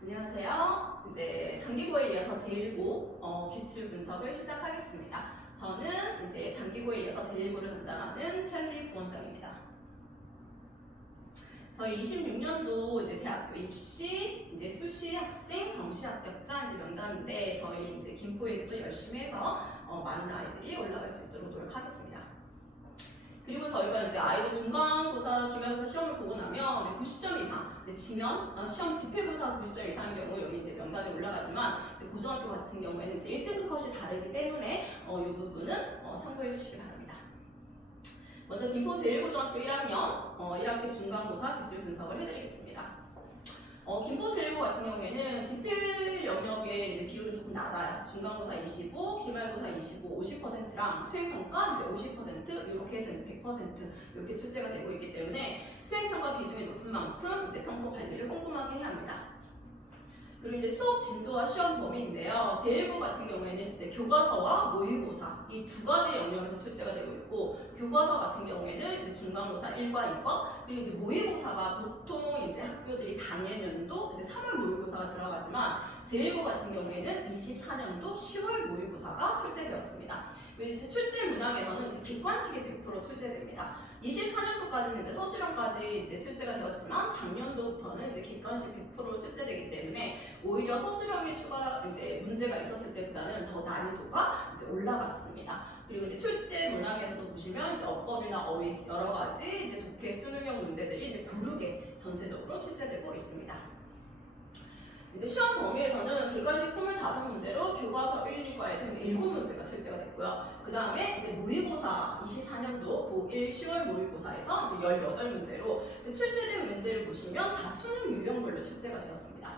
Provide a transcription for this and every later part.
안녕하세요. 이제 장기고에 이어서 제1고 기출 분석을 시작하겠습니다. 저는 이제 장기고에 이어서 제1고를 담당하는 켈리 부원장입니다. 저희 26년도 이제 대학교 입시, 이제 수시 학생, 정시 합격자 이제 명단인데 저희 이제 김포에 이제 또 열심히 해서 많은 아이들이 올라갈 수 있도록 노력하겠습니다. 그리고 저희가 이제 아이들 중간고사, 기말고사 시험을 보고 나면 이제 90점 이상, 이제 지면 시험 집필고사 90점 이상인 경우 여기 이제 명단에 올라가지만 이제 고등학교 같은 경우에는 이제 1등급 컷이 다르기 때문에 이 부분은 참고해 주시기 바랍니다. 먼저 김포 제1고등학교 1학년 1학기 중간고사 기출 분석을 해드리겠습니다. 김포 제1고 같은 경우에는 집필 영역의 이제 비율은 조금 낮아요. 중간고사 25, 기말고사 25, 50%랑 수행평가 이제 50% 이렇게 해서 이제 100% 이렇게 출제가 되고 있기 때문에 수행평가 비중이 높은 만큼 이제 평소 관리를 꼼꼼하게 해야 합니다. 그리고 이제 수업 진도와 시험 범위인데요. 제1고 같은 경우에는 이제 교과서와 모의고사 이 두 가지 영역에서 출제가 되고 있고, 교과서 같은 경우에는 이제 중간고사 1과 2과, 그리고 이제 모의고사가 보통 이제 학교들이 당일 연도 이제 3월 모의고사가 들어가지만 제1고 같은 경우에는 24년도 10월 모의고사가 출제되었습니다. 그리고 이제 출제 문항에서는 이제 객관식이 100% 출제됩니다. 24년도까지는 이제 서술형까지 이제 출제가 되었지만 작년도부터는 이제 객관식 100% 출제되기 때문에 오히려 서술형이 추가 이제 문제가 있었을 때보다는 더 난이도가 이제 올라갔습니다. 그리고 이제 출제 문항에서도 보시면 이제 어법이나 어휘 여러 가지 이제 독해 수능형 문제들이 이제 고르게 전체적으로 출제되고 있습니다. 이제 시험 범위에서는 객관식 25문제로 교과서 1, 2과에서 이제 7문제가 출제가 됐고요. 그 다음에 이제 모의고사 24년도 고1 10월 모의고사에서 이제 18문제로 이제 출제된 문제를 보시면 다 수능 유형별로 출제가 되었습니다.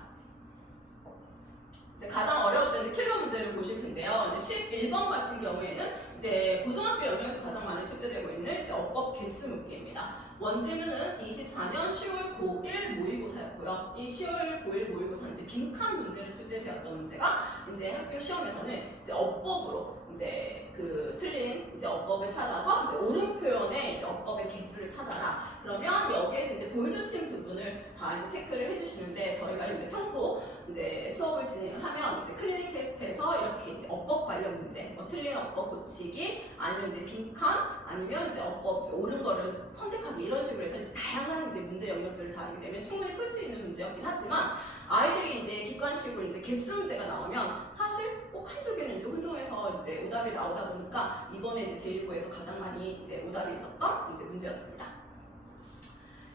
이제 가장 어려웠던 이제 킬러 문제를 보실 텐데요. 이제 11번 같은 경우에는 이제 고등학교 영역에서 가장 많이 출제되고 있는 이제 어법 개수 묻기입니다. 원지문은 24년 10월 고1 모의고사였고요. 이 10월 고1 모의고사는 이제 빈칸 문제를 출제되었던 문제가 이제 학교 시험에서는 이제 어법으로 이제 그 틀린 이제 어법을 찾아서 이제 옳은 표현의 이제 어법의 개수를 찾아라. 그러면 여기에서 이제 보여주신 부분을 다 이제 체크를 해주시는데, 저희가 이제 평소 이제 수업을 진행을 하면 이제 클리닉 테스트에서 이렇게 이제 어법 관련 문제, 틀린 어법 고치기, 아니면 이제 빈칸, 아니면 이제 어법 이제 옳은 거를 선택하기 이런 식으로 해서 이제 다양한 이제 문제 영역들을 다루게 되면 충분히 풀 수 있는 문제였긴 하지만, 아이들이 이제 객관식으로 이제 개수 문제가 나오면 사실 꼭 한두 개는 이제 혼동해서 이제 오답이 나오다 보니까 이번에 이제 제1고에서 가장 많이 이제 오답이 있었던 이제 문제였습니다.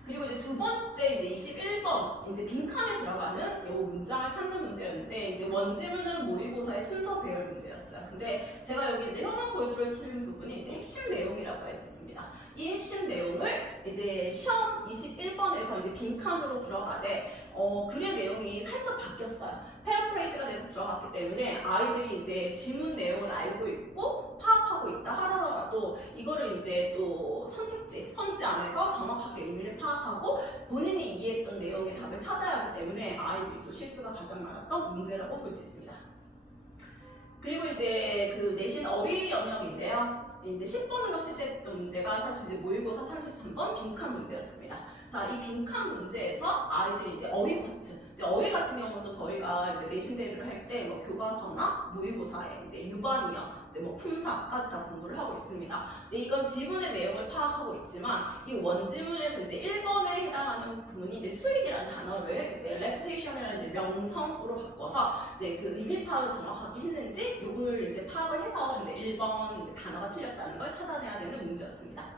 그리고 이제 두 번째 이제 21번 이제 빈칸에 들어가는 요 문장을 찾는 문제였는데, 이제 원지문은 모의고사의 순서 배열 문제였어요. 근데 제가 여기 이제 현황 보여드릴 부분이 이제 핵심 내용이라고 할 수 있습니다. 이 핵심 내용을 이제 시험 21번에서 이제 빈칸으로 들어가되 글의 내용이 살짝 바뀌었어요. 패러프레이즈가 돼서 들어갔기 때문에 아이들이 이제 지문 내용을 알고 있고 파악하고 있다 하더라도 이거를 이제 또 선택지, 선지 안에서 정확하게 의미를 파악하고 본인이 이해했던 내용의 답을 찾아야 하기 때문에 아이들이 또 실수가 가장 많았던 문제라고 볼 수 있습니다. 그리고 이제 그 내신 어휘 영역인데요. 이제 10번으로 출제했던 문제가 사실 이제 모의고사 33번 빈칸 문제였습니다. 자, 이 빈칸 문제에서 아이들이 이제 어휘 파트, 이제 어휘 같은 경우도 저희가 이제 내신 대비를 할 때 뭐 교과서나 모의고사에 이제 유반이어, 이제 뭐 품사까지 다 공부를 하고 있습니다. 근데 이건 지문의 내용을 파악하고 있지만 이 원지문에서 이제 1번에 해당하는 구문이 이제 수익이라는 단어를 이제 reputation이라는 이제 명성으로 바꿔서 이제 그 의미 파악을 정확하게 했는지 요거를 이제 파악을 해서 이제 1번 이제 단어가 틀렸다는 걸 찾아내야 되는 문제였습니다.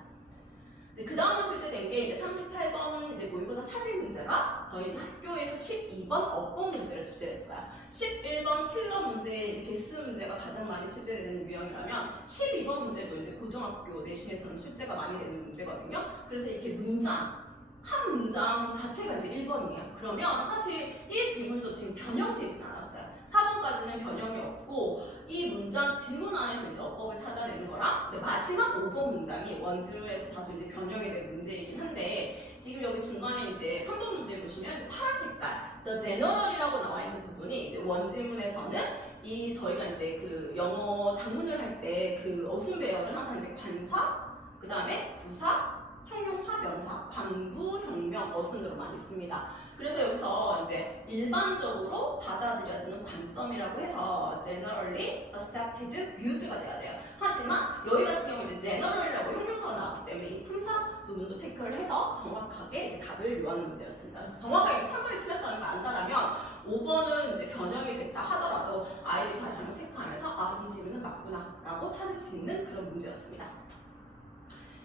그 다음으로 출제된 게 이제 38번 이제 모의고사 3일 문제가 저희 이제 학교에서 12번 어법 문제를 출제했어요. 11번 킬러 문제 이제 개수 문제가 가장 많이 출제되는 유형이라면 12번 문제도 이제 고등학교 내신에서는 출제가 많이 되는 문제거든요. 그래서 이렇게 문장 한 문장 자체가 이제 1번이에요. 그러면 사실 이 지문도 지금 변형되진 않았어요. 4번까지는 변형이 없고 이 문장 지문 안에서 이제 어법을 찾아내는 거랑 이제 마지막 5번 문장이 원지문에서 다소 이제 변형이 된 문제이긴 한데, 지금 여기 중간에 이제 3번 문제 보시면 이제 파란 색깔 The General이라고 나와 있는 부분이 이제 원지문에서는 이 저희가 이제 그 영어 작문을 할 때 그 어순 배열을 항상 이제 관사, 그 다음에 부사, 형용사, 명사, 관부, 형명, 어순으로 많이 씁니다. 그래서 여기서 이제 일반적으로 받아들여지는 관점이라고 해서 generally accepted views가 돼야 돼요. 하지만 여기 같은 경우는 이제 general이라고 형용사가 나왔기 때문에 이 품사 부분도 체크를 해서 정확하게 이제 답을 요하는 문제였습니다. 그래서 정확하게 이제 3번이 틀렸다는 걸 안다라면 5번은 이제 변형이 됐다 하더라도 아이들이 다시 한번 체크하면서 아, 이 질문은 맞구나 라고 찾을 수 있는 그런 문제였습니다.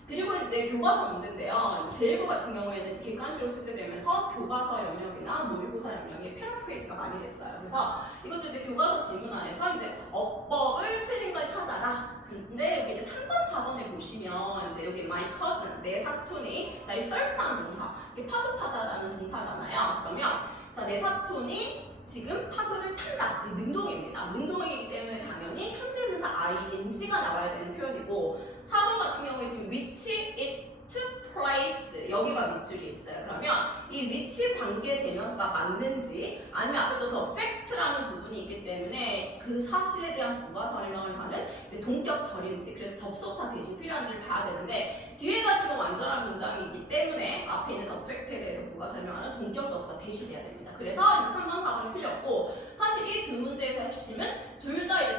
그리고 이제 교과서 문제인데요. 이제 제1부 같은 경우에는 이제 객관식으로 출제되면서 교과서 영역이나 모의고사 영역에 패러프레이즈가 많이 됐어요. 그래서 이것도 이제 교과서 질문 안에서 이제 어법을 틀린 걸 찾아라. 근데 여기 이제 3번, 4번에 보시면 이제 여기 my cousin, 내 사촌이 자, 이 surf라는 동사, 이게 파도 타다라는 동사잖아요. 그러면 자, 내 사촌이 지금 파도를 탄다. 능동입니다. 능동이기 때문에 당연히 현재 분사 ing가 나와야 되는 표현이고 4번 같은 경우에 지금 which it took place 여기가 밑줄이 있어요. 그러면 이 which 관계 대명사가 맞는지 아니면 아까 또 fact라는 부분이 있기 때문에 그 사실에 대한 부가 설명을 하는 이제 동격절인지 그래서 접속사 대신 필요한지를 봐야 되는데 뒤에가 지금 완전한 문장이기 때문에 앞에 있는 the fact에 대해서 부가 설명하는 동격 접속사 대신해야 됩니다. 그래서 이제 3번, 4번이 틀렸고 사실 이 두 문제에서 핵심은 둘 다 이제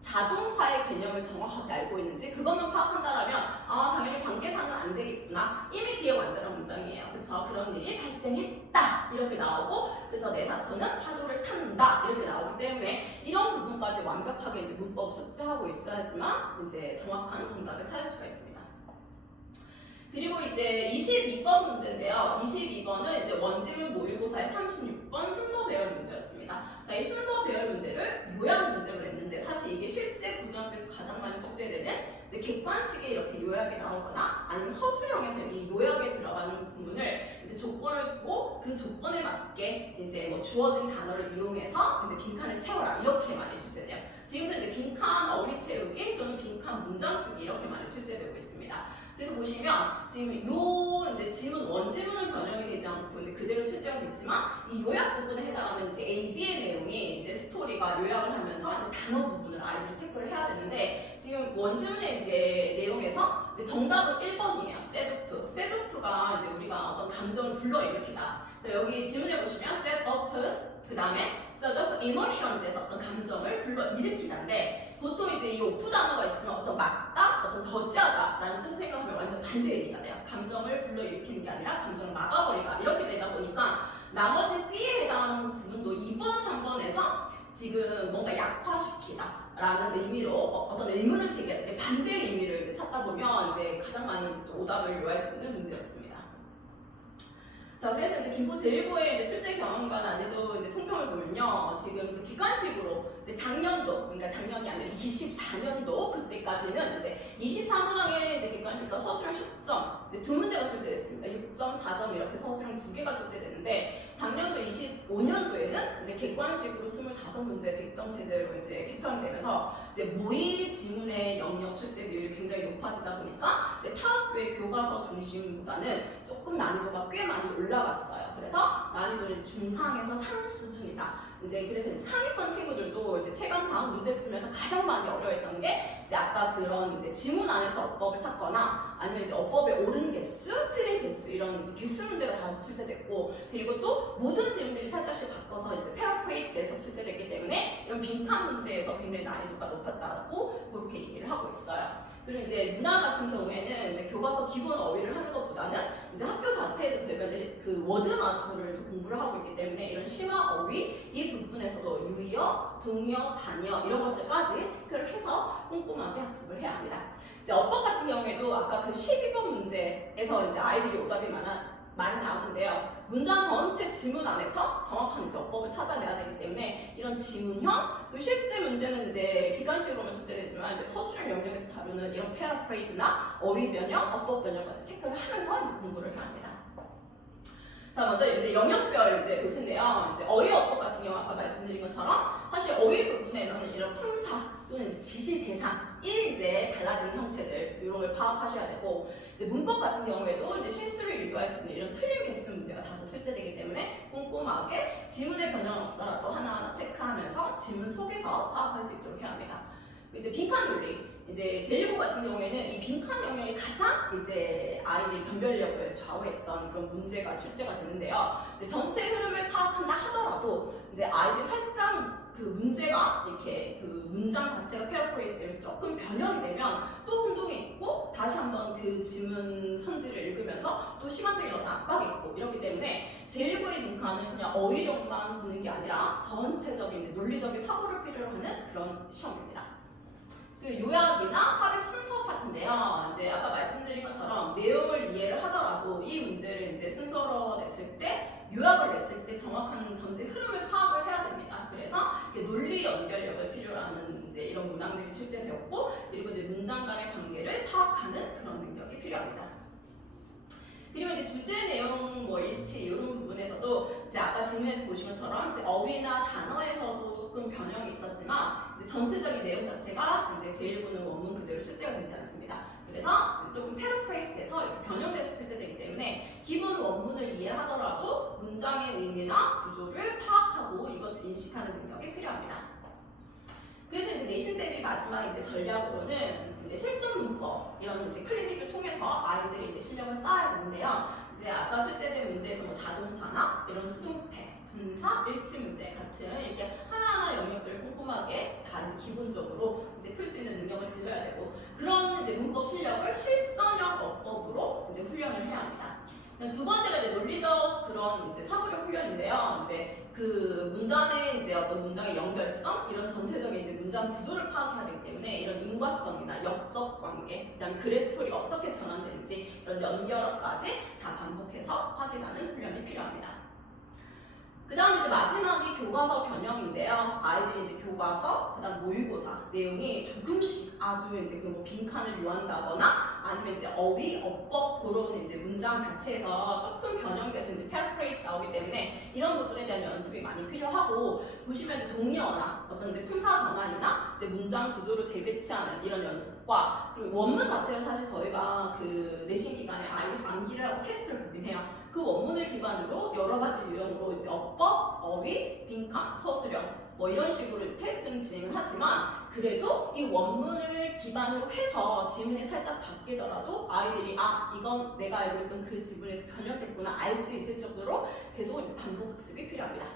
자동사의 개념을 정확하게 알고 있는지 그것만 파악한다라면 아 당연히 관계사는 안 되겠구나 이미 뒤에 완전한 문장이에요. 그쵸? 그런 일이 발생했다 이렇게 나오고 그쵸? 내 사촌은 파도를 탄다 이렇게 나오기 때문에 이런 부분까지 완벽하게 이제 문법 숙지하고 있어야지만 이제 정확한 정답을 찾을 수가 있습니다. 그리고 이제 22번 문제인데요. 22번은 이제 원지문 모의고사의 36번 순서 배열 문제였습니다. 자, 이 순서 배열 문제를 요약 문제로 냈는데 사실 이게 실제 고등학교에서 가장 많이 출제되는 이제 객관식에 이렇게 요약이 나오거나 아니면 서술형에서 이 요약에 들어가는 부분을 이제 조건을 주고 그 조건에 맞게 이제 뭐 주어진 단어를 이용해서 이제 빈칸을 채워라 이렇게 많이 출제돼요. 지금도 이제 빈칸 어휘 채우기 또는 빈칸 문장 쓰기 이렇게 많이 출제되고 있습니다. 그래서 보시면 지금 요 이제 지문 원지문은 변형이 되지 않고 이제 그대로 출제가 됐지만 이 요약 부분에 해당하는 이제 A, B의 내용이 이제 스토리가 요약을 하면서 이제 단어 부분을 아이들이 체크를 해야 되는데 지금 원지문의 이제 내용에서 이제 정답은 1번이에요. 셋오프가 이제 우리가 어떤 감정을 불러일으키다. 자, 여기 지문에 보시면 set up 그 다음에 set up emotions에서 어떤 감정을 불러일으키다인데 보통 이제 이 오프 단어가 있으면 어떤 막다, 어떤 저지하다라는 뜻을 생각하면 완전 반대 의미가 돼요. 감정을 불러일으키는 게 아니라 감정을 막아버리다 이렇게 되다 보니까 나머지 B에 해당하는 부분도 2번, 3번에서 지금 뭔가 약화시키다라는 의미로 어떤 의문을 새겨야 이제 반대 의미를 이제 찾다 보면 이제 가장 많이 이제 또 오답을 요할 수 있는 문제였습니다. 자, 그래서 이제 김포 제1고의 이제 출제 경험과 난이도 이제 총평을 보면요. 지금 이제 객관식으로 이제 작년도, 그러니까 작년이 아니라 24년도 그때까지는 이제 23문항의 이제 객관식과 서술형 10점, 이제 두 문제가 출제됐습니다. 6점, 4점 이렇게 서술형 2개가 출제됐는데 작년도 25년도에는 이제 객관식으로 25문제 100점 체제로 이제 개편되면서 이제 모의 지문의 영역 출제 비율이 굉장히 높아지다 보니까 이제 타 학교의 교과서 중심보다는 조금 난이도가 꽤 많이 올라갔어요. 그래서 난이도는 중상에서 상 수준이다. 이제 그래서 이제 상위권 친구들도 이제 체감상 문제 풀면서 가장 많이 어려워했던 게 이제 아까 그런 이제 지문 안에서 어법을 찾거나 아니면 이제 어법의 옳은 개수, 틀린 개수 이런 이제 개수 문제가 다시 출제됐고 그리고 또 모든 질문들이 살짝씩 바꿔서 이제 패러프레이즈돼서 출제됐기 때문에 이런 빈칸 문제에서 굉장히 난이도가 높았다고 그렇게 얘기를 하고 있어요. 그리고 이제 문화 같은 경우에는 이제 교과서 기본 어휘를 하는 것보다는 이제 학교 자체에서 저희가 이제 그 워드 마스터를 공부를 하고 있기 때문에 이런 심화 어휘 이 부분에서도 유의어, 동의어, 단의어 이런 것들까지 체크를 해서 꼼꼼하게 학습을 해야 합니다. 이제 어법 같은 경우에도 아까 그 12번 문제에서 이제 아이들이 오답이 많이 나오는데요. 문장 전체 지문 안에서 정확한 이제 어법을 찾아내야 되기 때문에 이런 지문형, 또 실제 문제는 이제 객관식으로만 출제되지만 이제 서술형 영역에서 다루는 이런 패러프레이즈나 어휘 변형, 어법 변형까지 체크를 하면서 이제 공부를 해야 합니다. 자, 먼저 이제 영역별 이제 볼 텐데요. 이제 어휘 어법 같은 경우 아까 말씀드린 것처럼 사실 어휘 부분에는 이런 품사 또는 이제 지시 대상이 이제 달라지는 형태들 이런 걸 파악하셔야 되고 이제 문법 같은 경우에도 이제 실수를 유도할 수 있는 이런 틀린 개수 문제가 다소 출제되기 때문에 꼼꼼하게 지문의 변형은 없더라도 하나하나 체크하면서 지문 속에서 파악할 수 있도록 해야 합니다. 이제 빈칸 논리 이제 제1고 같은 경우에는 이 빈칸 영역이 가장 이제 아이들의 변별력을 좌우했던 그런 문제가 출제가 되는데요. 이제 전체 흐름을 파악한다 하더라도 이제 아이들 살짝 그 문제가 이렇게 그 문장 자체가 패러프레이즈돼서 조금 변형이 되면 또 혼동이 있고 다시 한번 그 지문 선지를 읽으면서 또 시간적인 어떤 압박이 있고 이렇기 때문에 제1고의 빈칸은 그냥 어휘력만 보는 게 아니라 전체적인 이제 논리적인 사고를 필요로 하는 그런 시험입니다. 그 요약이나 삽입 순서 파트인데요. 이제 아까 말씀드린 것처럼 내용을 이해를 하더라도 이 문제를 이제 순서로 냈을 때 요약을 냈을 때 정확한 전체 흐름을 파악을 해야 됩니다. 그래서 논리 연결력을 필요로 하는 이제 이런 문항들이 출제되었고 그리고 이제 문장 간의 관계를 파악하는 그런 능력이 필요합니다. 그리고 이제 주제 내용 뭐 일치 이런 부분에서도 이제 아까 질문에서 보신 것처럼 이제 어휘나 단어에서도 조금 변형이 있었지만 이제 전체적인 내용 자체가 이제 제1고는 원문 그대로 출제가 되지 않습니다. 그래서 이제 조금 패러프레이스돼서 이렇게 변형돼서 출제되기 때문에 기본 원문을 이해하더라도 문장의 의미나 구조를 파악하고 이것을 인식하는 능력이 필요합니다. 그래서 이제 내신 대비 마지막 이제 전략으로는 이제 실전 문법 이런 이제 클리닉을 통해서 아이들이 이제 실력을 쌓아야 되는데요. 이제 아까 출제된 문제에서 뭐 자동차나 이런 수동태, 분사, 일치 문제 같은 이렇게 하나하나 영역들을 꼼꼼하게 다 이제 기본적으로 이제 풀 수 있는 능력을 길러야 되고 그런 이제 문법 실력을 실전형 어법으로 이제 훈련을 해야 합니다. 두 번째가 이제 논리적 그런 이제 사고력 훈련인데요. 이제 그 문단의 이제 어떤 문장의 연결성 이런 전체적인 이제 문장 구조를 파악해야 되기 때문에 이런 인과성이나 역적 관계, 그다음에 글의 스토리가 어떻게 전환되는지 이런 연결까지 다 반복해서 확인하는 훈련이 필요합니다. 그 다음 이제 마지막이 교과서 변형인데요. 아이들이 이제 교과서, 그 다음 모의고사 내용이 조금씩 아주 이제 그 뭐 빈칸을 요한다거나 아니면 이제 어휘, 어법 그런 이제 문장 자체에서 조금 변형돼서 이제 패러프레이즈 나오기 때문에 이런 부분에 대한 연습이 많이 필요하고 보시면 이제 동의어나 어떤 이제 품사 전환이나 이제 문장 구조를 재배치하는 이런 연습과 그리고 원문 자체는 사실 저희가 그 내신 기간에 아이들 암기를 하고 테스트를 보긴 해요. 그 원문을 기반으로 여러 가지 유형으로 이제 어법, 어휘, 빈칸, 서술형 뭐 이런 식으로 이제 테스트를 진행을 하지만 그래도 이 원문을 기반으로 해서 지문이 살짝 바뀌더라도 아이들이 아 이건 내가 알고 있던 그 지문에서 변형됐구나 알 수 있을 정도로 계속 이제 반복 학습이 필요합니다.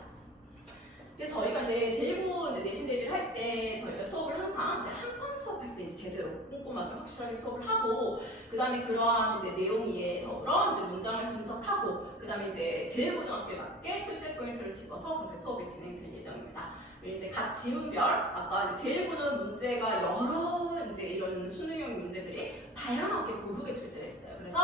그래서 저희가 이제 제1고 이제 내신 대비를 할 때 저희가 수업을 항상 이제 한 번 수업할 때 이제 제대로 꼼꼼하게 확실하게 수업을 하고 그 다음에 그러한 이제 내용 이해에 더불어 이제 문장을 분석하고 그 다음에 이제 제1고등학교에 맞게 출제 포인트를 집어서 그렇게 수업이 진행될 예정입니다. 그리고 이제 각 지문별 아까 이제 제1고는 문제가 여러 이제 이런 수능형 문제들이 다양하게 고르게 출제됐어요. 그래서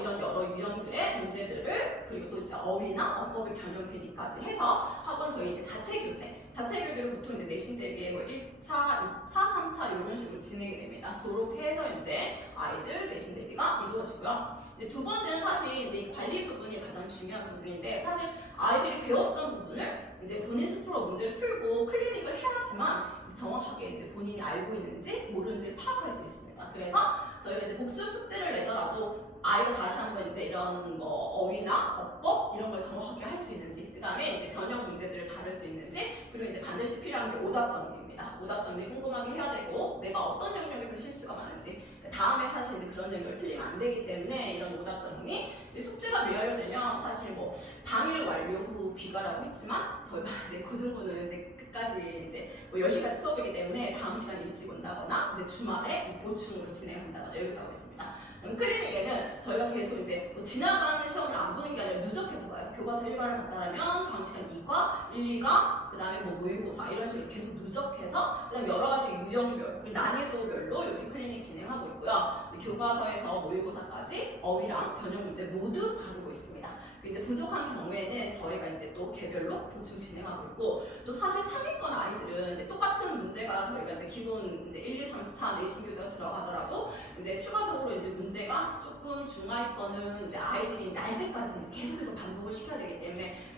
이런 여러 유형들의 문제들을 그리고 또 이제 어휘나 어법의 변형 대비까지 해서 학원 저희 이제 자체 교재를 보통 이제 내신 대비에 뭐 1차, 2차, 3차 이런 식으로 진행이 됩니다. 그렇게 해서 이제 아이들 내신 대비가 이루어지고요. 이제 두 번째는 사실 이제 관리 부분이 가장 중요한 부분인데 사실 아이들이 배웠던 부분을 이제 본인 스스로 문제를 풀고 클리닉을 해야지만 이제 정확하게 이제 본인이 알고 있는지 모르는지를 파악할 수 있습니다. 그래서 저희가 이제 복습 숙제를 내더라도 아이가 다시 한번 이제 이런 뭐 어휘나 어법 이런 걸 정확하게 할 수 있는지 그 다음에 이제 변형 문제들을 다룰 수 있는지 그리고 이제 반드시 필요한 게 오답 정리입니다. 오답 정리 꼼꼼하게 해야 되고 내가 어떤 영역에서 실수가 많은지 다음에 사실 이제 그런 영역을 틀리면 안 되기 때문에 이런 오답 정리 숙제가 미완료되면 사실 뭐 당일 완료 후 귀가라고 했지만 저희가 이제 고등부는 이제 끝까지 이제 뭐 10시까지 수업이기 때문에 다음 시간에 일찍 온다거나 이제 주말에 이제 보충으로 진행한다거나 이렇게 하고 있습니다. 클리닉에는 저희가 계속 이제 뭐 지나가는 시험을 안 보는 게 아니라 누적해서 봐요. 교과서 1과를 봤다라면 다음 시간 2과, 1, 2과, 그 다음에 뭐 모의고사 이런 식으로 계속 누적해서 그다음 여러 가지 유형별, 그리고 난이도별로 이렇게 클리닉 진행하고 있고요. 교과서에서 모의고사까지 어휘랑 변형 문제 모두 다루고 있습니다. 이제 부족한 경우에는 저희가 이제 또 개별로 보충 진행하고 있고 또 사실 상위권 아이들은 이제 똑같은 문제가 저희가 이제 기본 이제 1, 2, 3차 내신 교재가 들어가더라도 이제 추가적으로 이제 문제가 조금 중하위권은 이제 아이들이 이제 알 때까지 이제 계속해서 반복을 시켜야 되기 때문에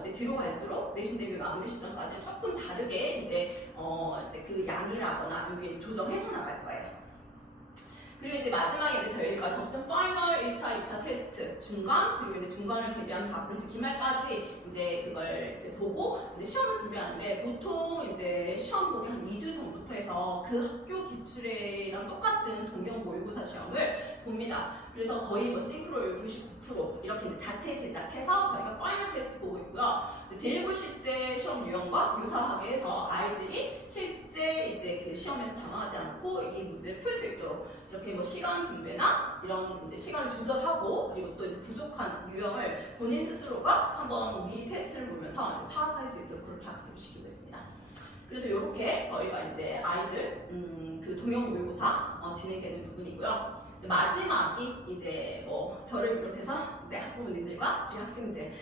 이제 뒤로 갈수록 내신 대비 마무리 시점까지 조금 다르게 이제 그 양이라거나 여기 이제 조정해서 나갈 거예요. 그리고 이제 마지막에 이제 저희가 적정 파이널 1차, 2차 테스트, 중간, 그리고 이제 중간을 대비한 작품 기말까지 이제 그걸 이제 보고 이제 시험을 준비하는데 보통 이제 시험 보기 한 2주 전부터 해서 그 학교 기출이랑 똑같은 동영 모의고사 시험을 봅니다. 그래서 거의 뭐 싱크로율 99% 이렇게 이제 자체 제작해서 저희가 파이널 테스트 보고 있고요. 제1고 실제 시험 유형과 유사하게 해서 아이들이 실제 이제 그 시험에서 당황하지 않고 이 문제를 풀 수 있도록 이렇게 뭐 시간 분배나 이런 이제 시간을 조절하고 그리고 또 이제 부족한 유형을 본인 스스로가 한번 미리 테스트를 보면서 이제 파악할 수 있도록 그렇게 학습을 시키고 있습니다. 그래서 이렇게 저희가 이제 아이들 그 동영 모의고사 진행되는 부분이고요. 이제 마지막이 이제 뭐 저를 비롯해서 이제 학부모님들과 우리 학생들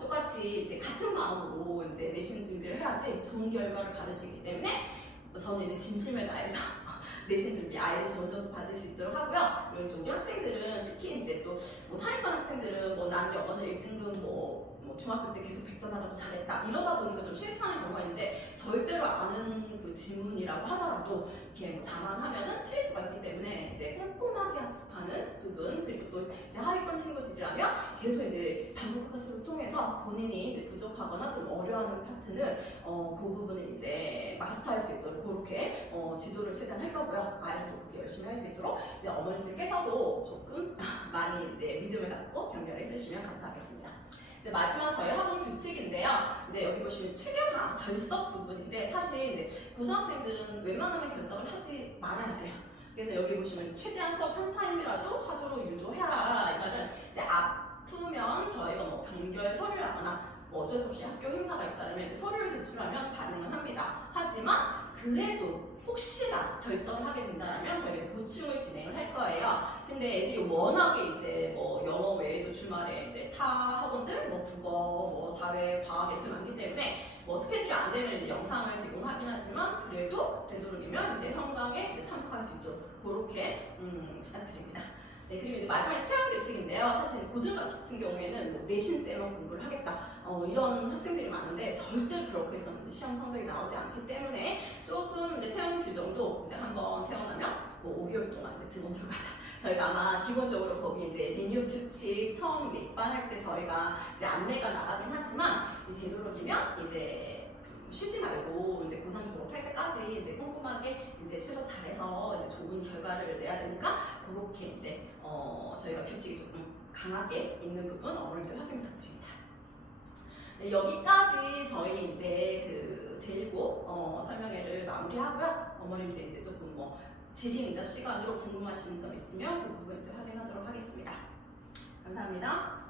똑같이 이제 같은 마음으로 이제 내신 준비를 해야지 좋은 결과를 받을 수 있기 때문에 저는 이제 진심을 다해서 내신 준비 아이들 좋은 점수 받을 수 있도록 하고요. 그리고 이제 우리 학생들은 특히 이제 또 뭐 상위권 학생들은 뭐 난 영어는 1등급 뭐 중학교 때 계속 100점 받아도 잘했다 이러다 보니까 좀 실수하는 경우가 있는데 절대로 아는 그 지문이라고 하더라도 이렇게 뭐 자만하면은 틀릴 수가 있기 때문에 이제 꼼꼼하게 학습하는 부분 그리고 또 이제 하위권 친구들이라면 계속 이제 반복 학습을 통해서 본인이 이제 부족하거나 좀 어려워하는 파트는 그 부분을 이제 마스터할 수 있도록 그렇게 지도를 최대한 할 거고요. 아이들도 그렇게 열심히 할 수 있도록 이제 어머님들께서도 조금 많이 이제 믿음을 갖고 격려를 해주시면 감사하겠습니다. 이제 마지막 저희 학원 규칙인데요. 이제 여기 보시면 출결사항 결석 부분인데 사실 이제 고등학생들은 웬만하면 결석을 하지 말아야 돼요. 그래서 여기 보시면 최대한 수업 한 타임이라도 하도록 유도해라. 이 말은 이제 아프면 저희가 뭐 병결 서류를 하거나 뭐 어쩔 수 없이 학교 행사가 있다면 이제 서류를 제출하면 가능은 합니다. 하지만 그래도 혹시나 결석을 하게 된다면 저희가 이제 보충을 진행을 할 거예요. 근데 애들이 워낙에 이제 뭐 영어 외에도 주말에 이제 타 학원들 뭐 국어, 뭐 사회, 과학 이렇게 많기 때문에 뭐 스케줄이 안 되면 이제 영상을 제공하긴 하지만 그래도 되도록이면 이제 현강에 이제 참석할 수 있도록 그렇게 부탁드립니다. 네, 그리고 이제 마지막에 태양 규칙인데요. 사실 고등학교 같은 경우에는 뭐 내신 때만 공부를 하겠다 이런 학생들이 많은데 절대 그렇게 해서는 시험 성적이 나오지 않기 때문에 조금 이제 태양 규정도 이제 한번 태어나면 뭐 5개월 동안 이제 등원 불가다. 저희가 아마 기본적으로 거기 이제 리뉴 규칙 처음 이제 입반할 때 저희가 이제 안내가 나가긴 하지만 되도록이면 이제 쉬지 말고 이제 고3 졸업할 때까지 이제 꼼꼼하게 이제 최소 잘해서 이제 좋은 결과를 내야 되니까 그렇게 이제 저희가 규칙이 조금 강하게 있는 부분 어머님들 확인 부탁드립니다. 네, 여기까지 저희 이제 그 제1고 설명회를 마무리하고요. 어머님들 이제 조금 뭐 질의응답 시간으로 궁금하신 점 있으면 그 부분 이제 확인하도록 하겠습니다. 감사합니다.